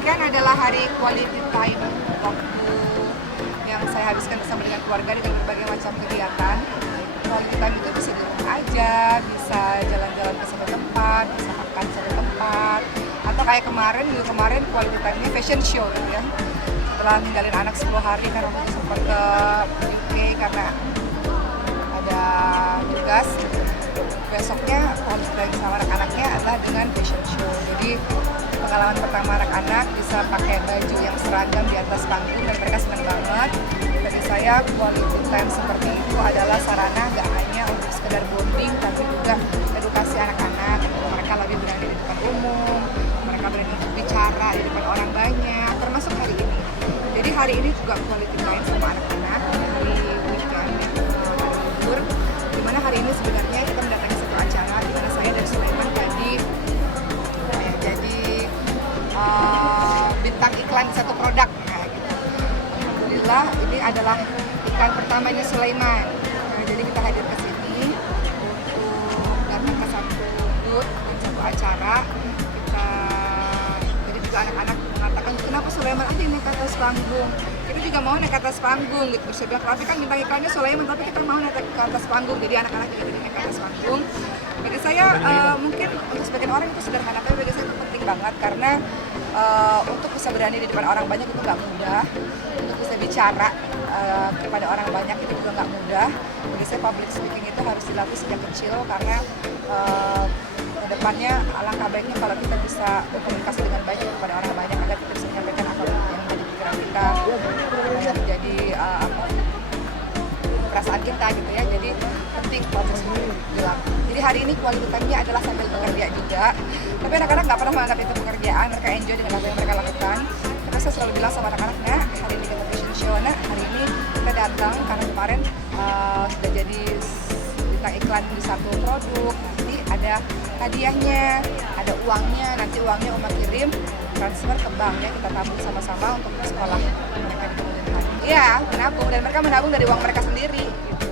kan adalah hari quality time, waktu yang saya habiskan bersama dengan keluarga dengan berbagai macam kegiatan. Quality time itu bisa di rumah aja, bisa jalan-jalan ke satu tempat, bisa makan di satu tempat, atau kayak minggu kemarin quality time-nya fashion show ya. Setelah ninggalin anak 10 hari kan waktu itu sempat ke UK karena ada tugas. Besoknya quality time sama anak-anaknya adalah dengan fashion show. Jadi pengalaman pertama anak-anak bisa pakai baju yang seragam di atas panggung dan mereka senang banget. Bagi saya quality time seperti itu adalah sarana gak hanya untuk sekedar bonding tapi juga edukasi anak-anak. Mereka lebih berani di depan umum, mereka berani untuk bicara di depan orang banyak, termasuk hari ini. Jadi hari ini juga quality time sama anak-anak, hari weekend, hari libur. Dimana hari ini sebenarnya kita mendatangi satu acara di mana saya dan Sulaiman tadi jadi bintang iklan di satu produk. Nah, gitu. Alhamdulillah ini adalah iklan pertamanya Sulaiman. Nah, jadi kita hadir ke sini untuk datang ke satu booth dan satu acara. Jadi juga anak-anak mengatakan kenapa Sulaiman aja yang naik ke atas panggung. Kita juga mau naik ke atas panggung gitu. Saya bilang tapi kan bintang iklannya Sulaiman, tapi kita mau naik ke atas panggung. Jadi anak-anak juga jadi naik ke atas panggung. Bagi saya mungkin untuk sebagian orang itu sederhana, tapi bagi saya itu penting banget karena untuk bisa berani di depan orang banyak itu nggak mudah. Untuk bisa bicara kepada orang banyak itu juga nggak mudah. Bagi saya public speaking itu harus dilatih sejak kecil karena kedepannya alangkah baiknya kalau kita bisa berkomunikasi dengan baik kepada orang banyak agar kita bisa menyampaikan apa yang menjadi pikiran kita, yang menjadi perasaan kita gitu ya. Jadi penting proses itu dilakukan. Jadi hari ini quality time-nya adalah sambil bekerja juga. Tapi anak-anak nggak pernah menganggap itu pekerjaan, mereka enjoy dengan apa yang mereka lakukan. Karena saya selalu bilang sama anak-anak, nah hari ini kita fashion show, nah hari ini kita datang karena kemarin sudah jadi bintang iklan di satu produk. Nanti ada hadiahnya, ada uangnya, nanti uangnya Oma kirim transfer ke banknya, kita tabung sama-sama untuk sekolah mereka di kemudian hari. Iya, menabung, dan mereka menabung dari uang mereka sendiri gitu.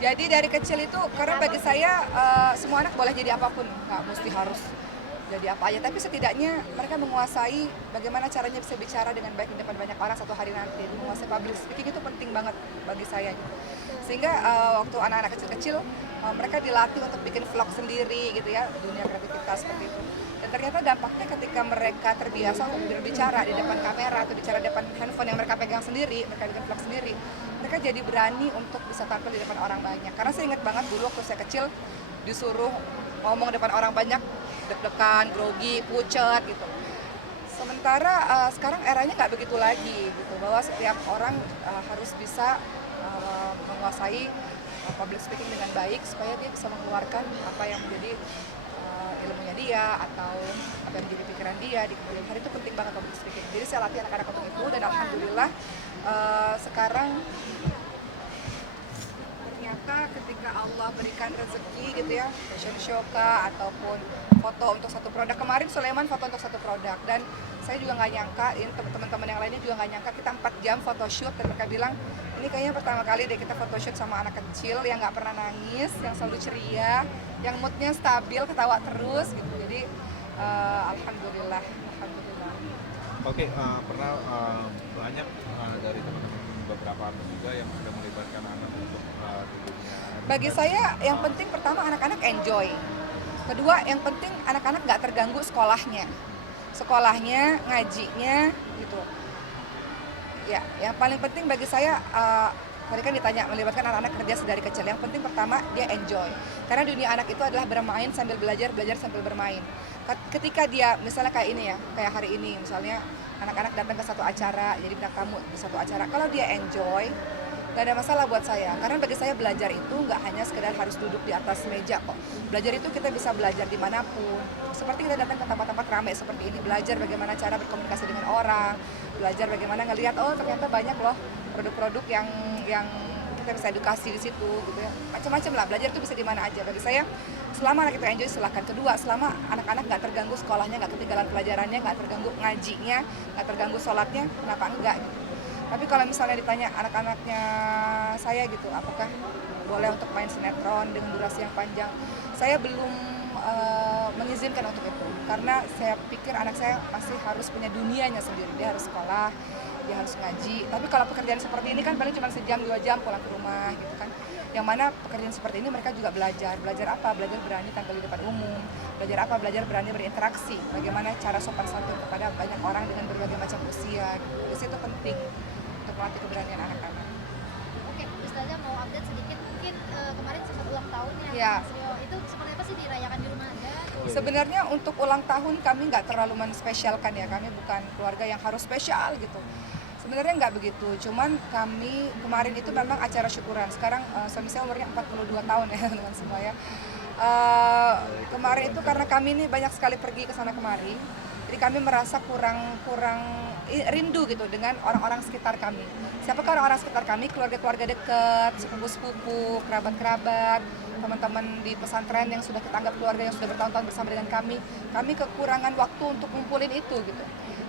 Jadi dari kecil itu, karena bagi saya semua anak boleh jadi apapun, nggak mesti harus jadi apa aja. Tapi setidaknya mereka menguasai bagaimana caranya bisa bicara dengan baik di depan banyak orang satu hari nanti. Menguasai public speaking itu penting banget bagi saya. Gitu. Sehingga waktu anak-anak kecil-kecil mereka dilatih untuk bikin vlog sendiri gitu ya, dunia kreativitas seperti itu. Dan ternyata dampaknya ketika mereka terbiasa berbicara di depan kamera atau bicara di depan handphone yang mereka pegang sendiri, mereka bikin vlog sendiri, mereka jadi berani untuk bisa tampil di depan orang banyak. Karena saya ingat banget dulu waktu saya kecil disuruh ngomong depan orang banyak, deg-degan, grogi, pucet gitu. Sementara sekarang eranya nggak begitu lagi gitu, bahwa setiap orang harus bisa menguasai public speaking dengan baik supaya dia bisa mengeluarkan apa yang menjadi ilmunya dia atau apa yang menjadi pikiran dia di kemudian hari. Itu penting banget public speaking. Jadi saya latih anak-anak untuk itu dan alhamdulillah sekarang ternyata ketika Allah berikan rezeki gitu ya, fashion show kah ataupun foto untuk satu produk. Kemarin Sulaiman foto untuk satu produk dan saya juga nggak nyangka, ini teman-teman yang lainnya juga nggak nyangka, kita 4 jam photoshoot dan mereka bilang ini kayaknya pertama kali deh kita photoshoot sama anak kecil yang nggak pernah nangis, yang selalu ceria, yang moodnya stabil, ketawa terus gitu. Jadi alhamdulillah. Oke, pernah banyak dari teman-teman beberapa artis juga yang sudah melibatkan anak untuk di dunia. Bagi saya yang penting pertama anak-anak enjoy. Kedua yang penting anak-anak nggak terganggu sekolahnya, ngajinya gitu. Ya, yang paling penting bagi saya tadi kan ditanya melibatkan anak-anak kerja sedari kecil. Yang penting pertama dia enjoy. Karena dunia anak itu adalah bermain sambil belajar, belajar sambil bermain. Ketika dia misalnya kayak ini ya, kayak hari ini misalnya anak-anak datang ke satu acara, jadi bintang tamu di satu acara. Kalau dia enjoy, gak ada masalah buat saya. Karena bagi saya belajar itu nggak hanya sekedar harus duduk di atas meja kok. Belajar itu kita bisa belajar dimanapun. Seperti kita datang ke tempat-tempat ramai seperti ini, belajar bagaimana cara berkomunikasi dengan orang, belajar bagaimana ngelihat oh ternyata banyak loh produk-produk yang kita bisa edukasi di situ gitu ya. Macam-macam lah, belajar itu bisa di mana aja. Bagi saya selama anak kita enjoy silahkan. Kedua, selama anak-anak nggak terganggu sekolahnya, nggak ketinggalan pelajarannya, nggak terganggu ngajinya, nggak terganggu sholatnya, kenapa enggak gitu. Tapi kalau misalnya ditanya anak-anaknya saya gitu, apakah boleh untuk main sinetron dengan durasi yang panjang, saya belum mengizinkan untuk itu. Karena saya pikir anak saya masih harus punya dunianya sendiri, dia harus sekolah, dia harus ngaji. Tapi kalau pekerjaan seperti ini kan paling cuma sejam 2 jam pulang ke rumah gitu kan. Yang mana pekerjaan seperti ini mereka juga belajar apa? Belajar berani tampil di depan umum. Belajar apa? Belajar berani berinteraksi. Bagaimana cara sopan santun kepada banyak orang dengan berbagai macam usia. Usia itu penting untuk melatih keberanian anak-anak. Oke, Ustazah mau update sedikit mungkin kemarin sempat ulang tahunnya Ya. Mas Rio. Itu seperti apa sih, dirayakan di rumah aja? Sebenarnya untuk ulang tahun kami nggak terlalu menspesialkan ya, kami bukan keluarga yang harus spesial gitu. Sebenarnya nggak begitu, cuman kami kemarin itu memang acara syukuran. Sekarang suami saya umurnya 42 tahun ya teman-teman semua ya. Kemarin itu karena kami ini banyak sekali pergi ke sana kemari, jadi kami merasa kurang rindu gitu dengan orang-orang sekitar kami. Siapakah orang-orang sekitar kami? Keluarga-keluarga dekat, sepupu-sepupu, kerabat-kerabat, teman-teman di pesantren yang sudah kita anggap keluarga yang sudah bertahun-tahun bersama dengan kami. Kami kekurangan waktu untuk ngumpulin itu gitu.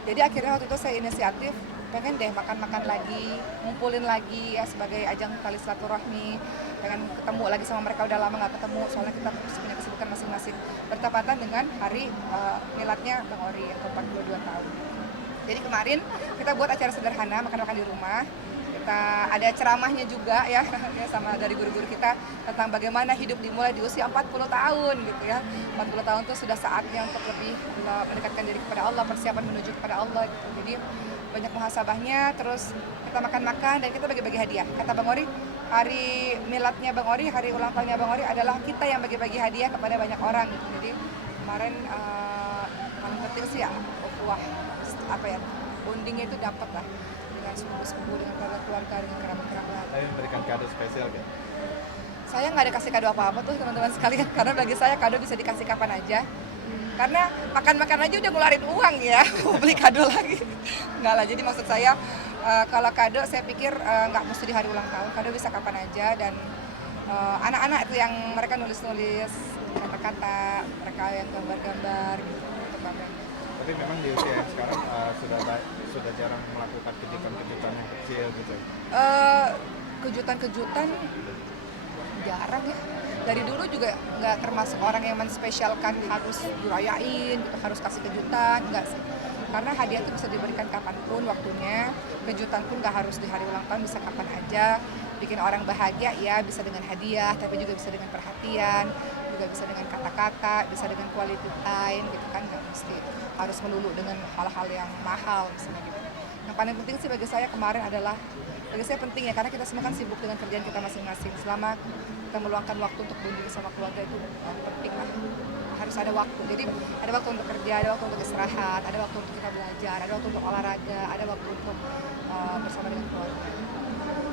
Jadi akhirnya waktu itu saya inisiatif pengen deh makan-makan lagi, ngumpulin lagi ya sebagai ajang tali silaturahmi, pengen ketemu lagi sama mereka, udah lama nggak ketemu soalnya kita punya kesibukan masing-masing. Bertepatan dengan hari miladnya Bang Ori yang ke-42 tahun. Jadi kemarin kita buat acara sederhana, makan-makan di rumah. Kita ada ceramahnya juga ya sama dari guru-guru kita tentang bagaimana hidup dimulai di usia 40 tahun gitu ya. 40 tahun itu sudah saatnya untuk lebih mendekatkan diri kepada Allah, persiapan menuju kepada Allah gitu. Jadi banyak muhasabahnya, terus kita makan-makan dan kita bagi-bagi hadiah. Kata Bang Ori, hari miladnya Bang Ori, hari ulang tahunnya Bang Ori adalah kita yang bagi-bagi hadiah kepada banyak orang gitu. Jadi kemarin paling penting sih ya ukhuwah, apa ya, bondingnya itu dapat lah dengan sepupu-sepupu, dengan keluarga, dengan kerabat-kerabat. Saya memberikan kado spesial kan? Saya nggak ada kasih kado apa-apa tuh teman-teman sekalian, karena bagi saya kado bisa dikasih kapan aja. Karena makan-makan aja udah ngeluarin uang ya, mau beli kado lagi. Enggak lah, jadi maksud saya kalau kado saya pikir nggak mesti di hari ulang tahun, kado bisa kapan aja. Dan anak-anak itu yang mereka nulis-nulis kata-kata, mereka yang gambar-gambar gitu untuk bangga. Tapi memang di usia yang sekarang sudah jarang melakukan kejutan-kejutan yang kecil gitu. Kejutan-kejutan jarang ya. Dari dulu juga nggak termasuk orang yang menspesialkan harus dirayain, gitu, harus kasih kejutan, enggak sih. Karena hadiah itu bisa diberikan kapanpun waktunya, kejutan pun nggak harus di hari ulang tahun, bisa kapan aja. Bikin orang bahagia ya bisa dengan hadiah, tapi juga bisa dengan perhatian, juga bisa dengan kata-kata, bisa dengan quality time gitu kan, nggak mesti harus melulu dengan hal-hal yang mahal misalnya gitu. Yang paling penting sih bagi saya kemarin adalah, bagi saya penting ya, karena kita semua kan sibuk dengan kerjaan kita masing-masing. Selama kita meluangkan waktu untuk bonding sama keluarga itu penting lah. Harus ada waktu. Jadi ada waktu untuk kerja, ada waktu untuk istirahat, ada waktu untuk kita belajar, ada waktu untuk olahraga, ada waktu untuk bersama dengan keluarga.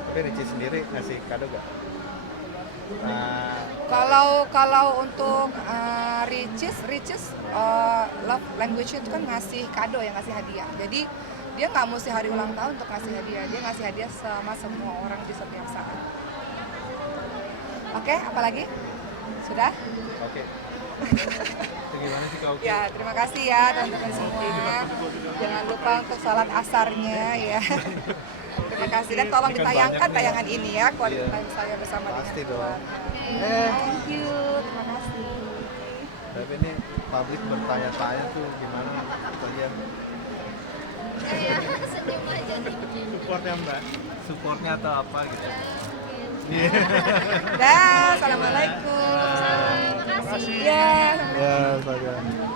Tapi Ricci sendiri ngasih kado gak? Kalau untuk Ricis love language itu kan ngasih kado ya, ngasih hadiah. Jadi dia nggak mesti hari ulang tahun untuk ngasih hadiah, dia ngasih hadiah sama semua orang di setiap saat. Oke, apalagi? Sudah? Oke. Itu gimana sih Kak Oki? Ya, terima kasih ya teman-teman semua. Jangan lupa untuk sholat asarnya ya. Terima kasih dan tolong ditayangkan tayangan ini ya, quality time saya bersama Pasti dengan dong. keluarga. Thank you, terima kasih. Tapi ini publik bertanya-tanya tuh gimana kalian Senyum aja nih. supportnya Mbak? Supportnya atau apa gitu? Dah, assalamualaikum. Makasih. Ya. Ya, Mbak.